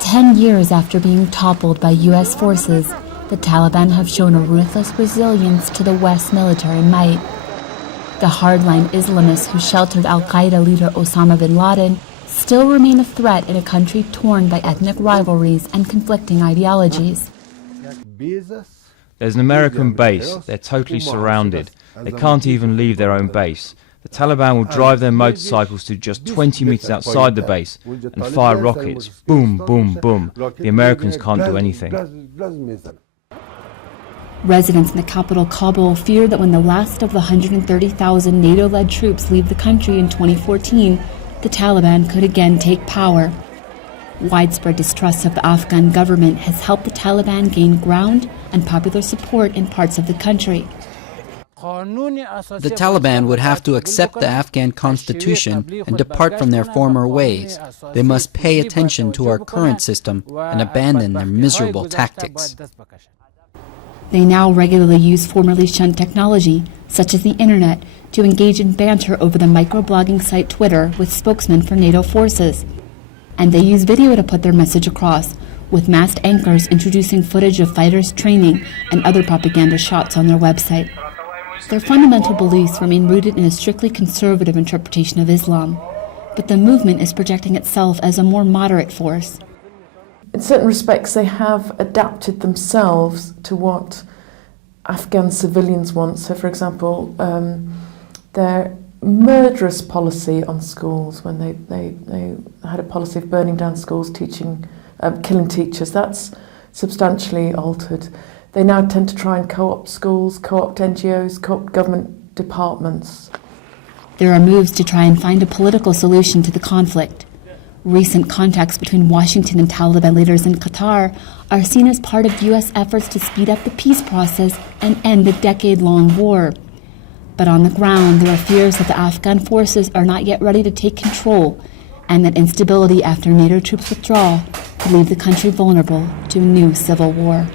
10 years after being toppled by U.S. forces, the Taliban have shown a ruthless resilience to the West's military might. The hardline Islamists who sheltered al-Qaeda leader Osama bin Laden still remain a threat in a country torn by ethnic rivalries and conflicting ideologies. There's an American base. They're totally surrounded. They can't even leave their own base. The Taliban will drive their motorcycles to just 20 meters outside the base and fire rockets. Boom, boom, boom. The Americans can't do anything. Residents in the capital Kabul fear that when the last of the 130,000 NATO-led troops leave the country in 2014, the Taliban could again take power. Widespread distrust of the Afghan government has helped the Taliban gain ground and popular support in parts of the country. The Taliban would have to accept the Afghan constitution and depart from their former ways. They must pay attention to our current system and abandon their miserable tactics. They now regularly use formerly shunned technology, such as the internet, to engage in banter over the microblogging site Twitter with spokesmen for NATO forces. And they use video to put their message across, with masked anchors introducing footage of fighters training and other propaganda shots on their website. Their fundamental beliefs remain rooted in a strictly conservative interpretation of Islam, but the movement is projecting itself as a more moderate force. In certain respects, they have adapted themselves to what Afghan civilians want. So, for example, their murderous policy on schools, when they had a policy of burning down schools, killing teachers, that's substantially altered. They now tend to try and co-opt schools, co-opt NGOs, co-opt government departments. There are moves to try and find a political solution to the conflict. Recent contacts between Washington and Taliban leaders in Qatar are seen as part of U.S. efforts to speed up the peace process and end the decade-long war. But on the ground, there are fears that the Afghan forces are not yet ready to take control, and that instability after NATO troops withdraw could leave the country vulnerable to a new civil war.